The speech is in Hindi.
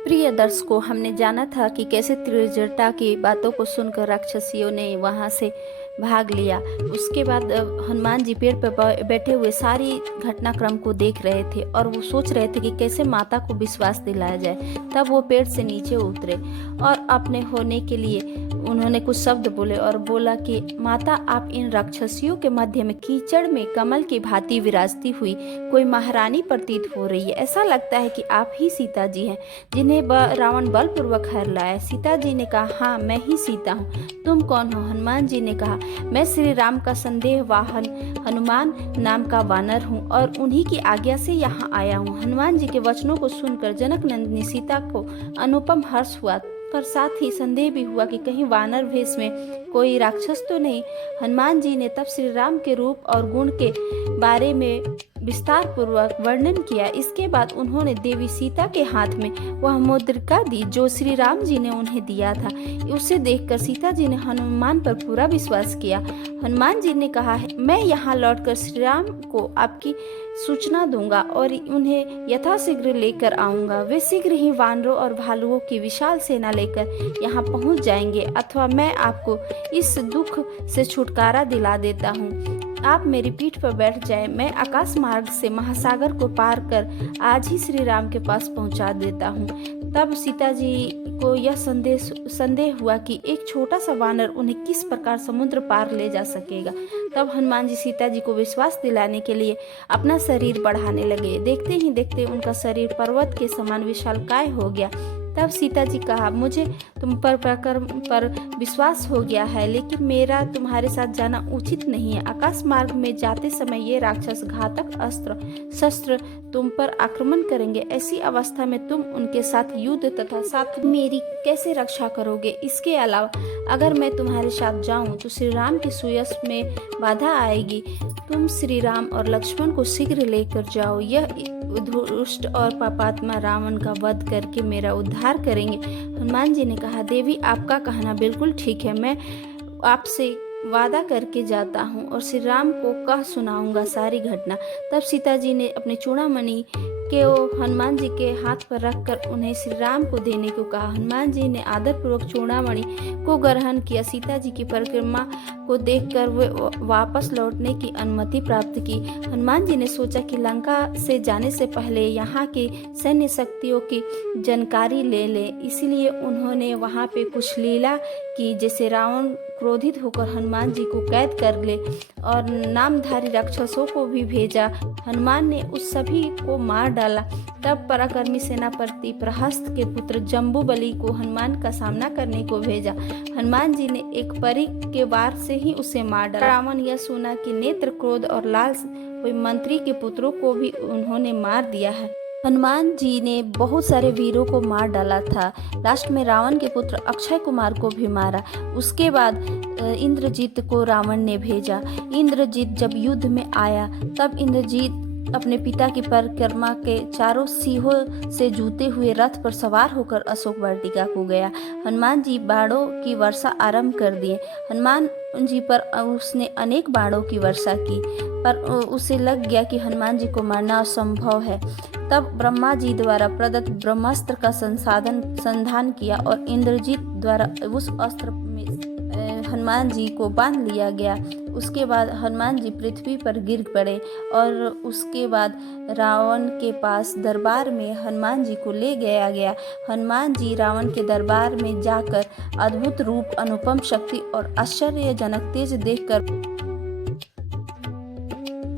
प्रिय दर्शकों, हमने जाना था कि कैसे त्रिजटा की बातों को सुनकर राक्षसियों ने वहां से भाग लिया। उसके बाद हनुमान जी पेड़ पर बैठे हुए सारी घटनाक्रम को देख रहे थे और वो सोच रहे थे कि कैसे माता को विश्वास दिलाया जाए। तब वो पेड़ से नीचे उतरे और अपने होने के लिए उन्होंने कुछ शब्द बोले और बोला कि माता, आप इन राक्षसियों के मध्य में कीचड़ में कमल की भांति विराजती हुई कोई महारानी प्रतीत हो रही है। ऐसा लगता है कि आप ही सीता जी हैं जिन्हें रावण बलपूर्वक हर लाया। सीता जी ने कहा, हाँ, मैं ही सीता हूँ। तुम कौन हो? हनुमान जी ने कहा, मैं श्री राम का संदेह वाहन हनुमान नाम का वानर हूँ और उन्हीं की आज्ञा से यहाँ आया हूँ। हनुमान जी के वचनों को सुनकर जनक नंदिनी सीता को अनुपम हर्ष हुआ, पर साथ ही संदेह भी हुआ कि कहीं वानर भेष में कोई राक्षस तो नहीं। हनुमान जी ने तब श्री राम के रूप और गुण के बारे में विस्तार पूर्वक वर्णन किया। इसके बाद उन्होंने देवी सीता के हाथ में वह मुद्रिका दी जो श्री राम जी ने उन्हें दिया था। उसे देखकर सीता जी ने हनुमान पर पूरा विश्वास किया। हनुमान जी ने कहा, मैं यहाँ लौटकर श्री राम को आपकी सूचना दूंगा और उन्हें यथाशीघ्र लेकर आऊंगा। वे शीघ्र ही वानरों और भालुओं की विशाल सेना लेकर यहाँ पहुँच जाएंगे, अथवा मैं आपको इस दुख से छुटकारा दिला देता हूँ। आप मेरी पीठ पर बैठ जाएं, मैं आकाश मार्ग से महासागर को पार कर आज ही श्री राम के पास पहुंचा देता हूं। तब सीता जी को यह संदेह हुआ कि एक छोटा सा वानर उन्हें किस प्रकार समुद्र पार ले जा सकेगा। तब हनुमान जी सीता जी को विश्वास दिलाने के लिए अपना शरीर बढ़ाने लगे। देखते ही देखते उनका शरीर पर्वत के समान विशालकाय हो गया। तब सीता जी कहा, मुझे तुम पर प्रकर्म पर विश्वास हो गया है, लेकिन मेरा तुम्हारे साथ जाना उचित नहीं है। आकाश मार्ग में जाते समय ये राक्षस घातक अस्त्र शस्त्र तुम पर आक्रमण करेंगे। ऐसी अवस्था में तुम उनके साथ युद्ध तथा साथ मेरी कैसे रक्षा करोगे? इसके अलावा अगर मैं तुम्हारे साथ जाऊं तो श्री राम की सुयश में बाधा आएगी। तुम श्री राम और लक्ष्मण को शीघ्र लेकर जाओ। यह दुष्ट और पापात्मा रावण का वध करके मेरा उद्धार करेंगे। हनुमान जी ने कहा, देवी, आपका कहना बिल्कुल ठीक है। मैं आपसे वादा करके जाता हूँ और श्री राम को कह सुनाऊंगा सारी घटना। तब सीता जी ने अपने चूड़ामणि के हनुमान जी के हाथ पर रखकर उन्हें श्री राम को देने को कहा। हनुमान जी ने आदरपूर्वक चूड़ामणि को ग्रहण किया। सीता जी की परिक्रमा को देखकर वे वापस लौटने की अनुमति प्राप्त की। हनुमान जी ने सोचा कि लंका से जाने से पहले यहाँ की सैन्य शक्तियों की जानकारी ले ले, इसलिए उन्होंने वहाँ पे कुछ लीला की, जैसे रावण क्रोधित होकर हनुमान जी को कैद कर ले और नामधारी राक्षसों को भी भेजा। हनुमान ने उस सभी को मार डाला। तब पराक्रमी सेनापति प्रहस्त के पुत्र जम्बूबली को हनुमान का सामना करने को भेजा। हनुमान जी ने एक परी के वार से ही उसे मार डाला। रावण यह सुना कि नेत्र, क्रोध और लाल कोई मंत्री के पुत्रों को भी उन्होंने मार दिया है। हनुमान जी ने बहुत सारे वीरों को मार डाला था। लास्ट में रावण के पुत्र अक्षय कुमार को भी मारा। उसके बाद इंद्रजीत को रावण ने भेजा। इंद्रजीत जब युद्ध में आया तब इंद्रजीत अपने पिता की परिक्रमा के चारों सिंहों से जूते हुए रथ पर सवार होकर अशोक वाटिका को गया। हनुमान जी बाणों की वर्षा आरंभ कर दिए। हनुमान जी पर उसने अनेक बाणों की वर्षा की, पर उसे लग गया कि हनुमान जी को मारना असंभव है। तब ब्रह्मा जी द्वारा प्रदत्त ब्रह्मास्त्र का संधान किया और इंद्रजीत द्वारा उस अस्त्र में हनुमान जी को बांध लिया गया। उसके बाद हनुमान जी पृथ्वी पर गिर पड़े और उसके बाद रावण के पास दरबार में हनुमान जी को ले गया। हनुमान जी रावण के दरबार में जाकर अद्भुत रूप, अनुपम शक्ति और आश्चर्यजनक तेज देखकर